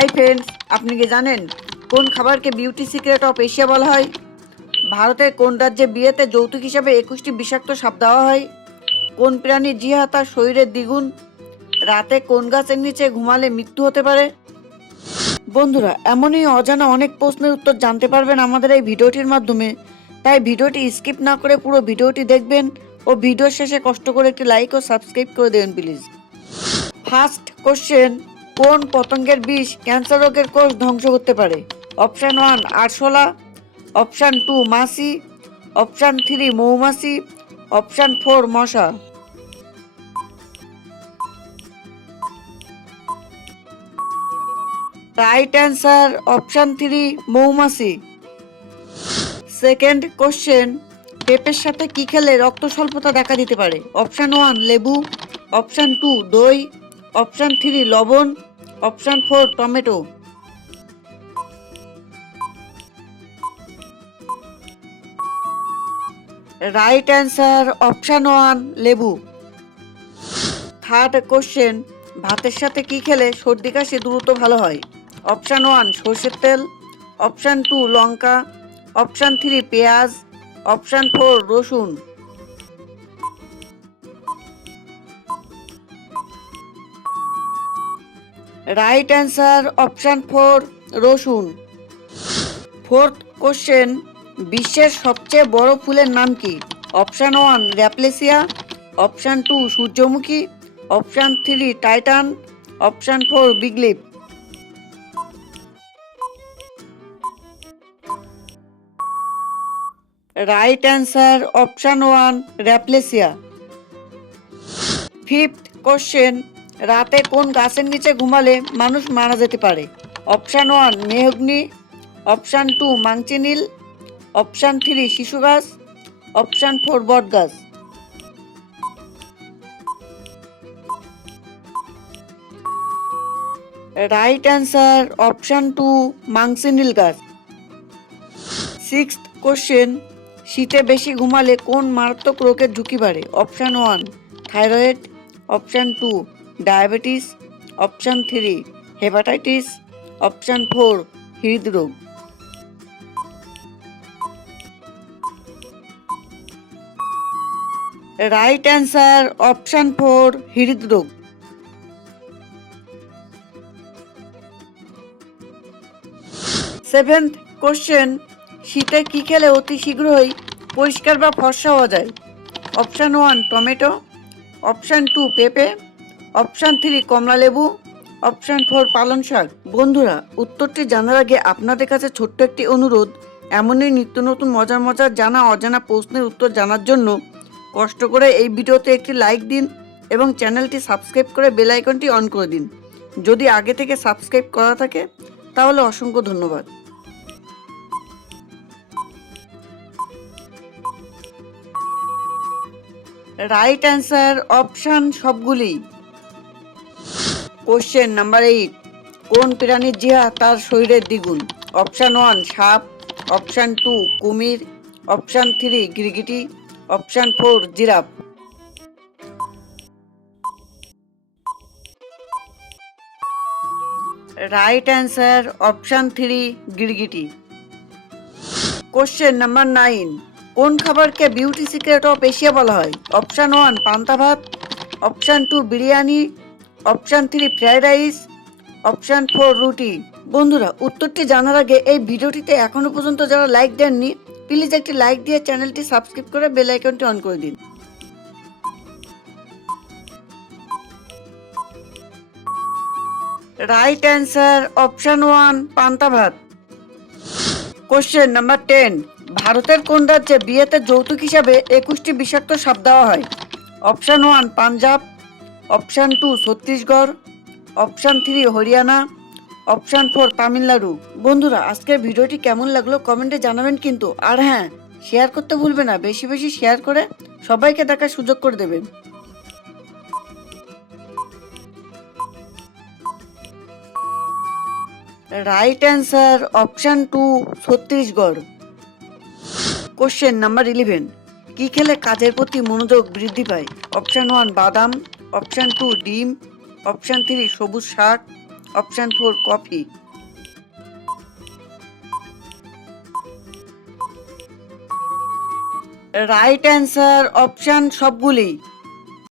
Hi friends, আপনি কি জানেন কোন খাবারকে বিউটি সিক্রেট অফ এশিয়া বলা হয়? ভারতের কোন রাজ্যে বিয়েতে যৌতুক হিসাবে 21টি বিষাক্ত সাপ দেওয়া হয়? কোন প্রাণীর জিহ্বা তার শরীরের দ্বিগুণ? রাতে কোন গাছের নিচে ঘুমালে মৃত্যু হতে পারে? বন্ধুরা, এমনই অজানা অনেক প্রশ্নের উত্তর জানতে পারবেন আমাদের এই ভিডিওটির মাধ্যমে। তাই ভিডিওটি স্কিপ না করে পুরো ভিডিওটি দেখবেন ও ভিডিওর শেষে কষ্ট করে একটি লাইক ও সাবস্ক্রাইব করে দেবেন প্লিজ। ফার্স্ট কোশ্চেন, কোন পতঙ্গের বিষ ক্যান্সার রোগের কোষ ধ্বংস করতে পারে? অপশান 1 আরশোলা, অপশান 2 মাছি, অপশান 3 মৌমাছি, অপশান 4 মশা। রাইট অ্যান্সার অপশান 3 মৌমাছি। সেকেন্ড কোশ্চেন, পেঁপের সাথে কি খেলে রক্ত স্বল্পতা দেখা দিতে পারে? অপশান 1 লেবু, অপশান 2 দই, অপশান 3 লবণ, option 4 tomato. Right answer option 1 লেবু। থার্ড কোশ্চেন, ভাতের সাথে কি খেলে সর্দি কাশি দ্রুত ভালো হয়? অপশান 1 সর্ষের তেল, অপশান 2 লঙ্কা, অপশান 3 পেঁয়াজ, অপশান 4 রসুন। রাইট অ্যান্সার অপশান 4 রসুন। ফোর্থ কোশ্চেন, বিশ্বের সবচেয়ে বড় ফুলের নাম কি? অপশান 1 র্যাপলেসিয়া, অপশান 2 সূর্যমুখী, অপশান 3 টাইটান, অপশান 4 বিগলিপ। Right answer option 1 rafflesia. Fifth question, রাতে কোন গাছের নিচে ঘুমালে মানুষ মারা যেতে পারে? Option 1 mahogany, option 2 manchineel, option 3 শিশু গাছ, অপশান 4 বট গাছ। রাইট অ্যান্সার অপশান 2 মাংচিনিল গাছ। সিক্সথ কোশ্চেন, শীতে বেশি ঘুমালে কোন মারাত্মক রোগের ঝুঁকি বাড়ে? Option 1 thyroid, option 2 diabetes, option 3 hepatitis, option 4 হৃদরোগ। রাইট অ্যান্সার অপশান 4 হৃদরোগ। সেভেন্থ কোশ্চেন, শীতে কি খেলে অতি শীঘ্রই পরিষ্কার বা ফর্সা হওয়া যায়? অপশান 1 টমেটো, অপশান 2 পেঁপে, অপশান 3 কমলা লেবু, অপশান 4 পালং শাক। বন্ধুরা, উত্তরটি জানার আগে আপনাদের কাছে ছোট্ট একটি অনুরোধ, এমনই নিত্য নতুন মজার মজার জানা অজানা প্রশ্নের উত্তর জানার জন্য কষ্ট করে এই ভিডিওতে একটি লাইক দিন এবং চ্যানেলটি সাবস্ক্রাইব করে বেল আইকনটি অন করে দিন। যদি আগে থেকে সাবস্ক্রাইব করা থাকে তাহলে অসংখ্য ধন্যবাদ। রাইট অ্যান্সার অপশান সবগুলি। কোশ্চেন নাম্বার 8, কোন প্রাণীর জিহ্বা তার শরীরের দ্বিগুণ? অপশান 1 সাপ, অপশান 2 কুমির, অপশান 3 গিরগিটি, option 4 giraffe. Right answer option 3 গিরগিটি। কোশ্চেন নাম্বার 9, কোন খাবারকে বিউটি সিক্রেট অফ এশিয়া বলা হয়? অপশান 1 পান্তা ভাত, option 2 biryani, option 3 fried rice, option 4 রুটি। বন্ধুরা, উত্তরটি জানার আগে এই ভিডিওটিতে এখনো পর্যন্ত যারা লাইক দেননি প্লিজ একটি লাইক দিয়ে চ্যানেলটি সাবস্ক্রাইব করে বেল আইকনটি অন করে দিন। রাইট অ্যান্সার অপশান 1 পান্তা ভাত। কোশ্চেন নাম্বার 10, ভারতের কোন রাজ্যে বিয়েতে যৌতুক হিসাবে 21টি বিষাক্ত সাপ দেওয়া হয়? Option 1 Punjab, option 2 Chhattisgarh, option 3 Haryana, option 4 Tamil Nadu. বন্ধুরা, আজকের ভিডিওটি কেমন লাগলো কমেন্টে জানাবেন কিন্তু। আর হ্যাঁ, শেয়ার করতে ভুলবেন না, বেশি বেশি শেয়ার করে সবাইকে দেখার সুযোগ করে দেবেন। Right answer option 2 Chhattisgarh. Question number 11, কি খেলে কাজের প্রতি মনোযোগ বৃদ্ধি পায়? অপশান 1 বাদাম, অপশান 2 ডিম, অপশান 3 সবুজ শাক, option 4 coffee. Right answer option সবগুলি।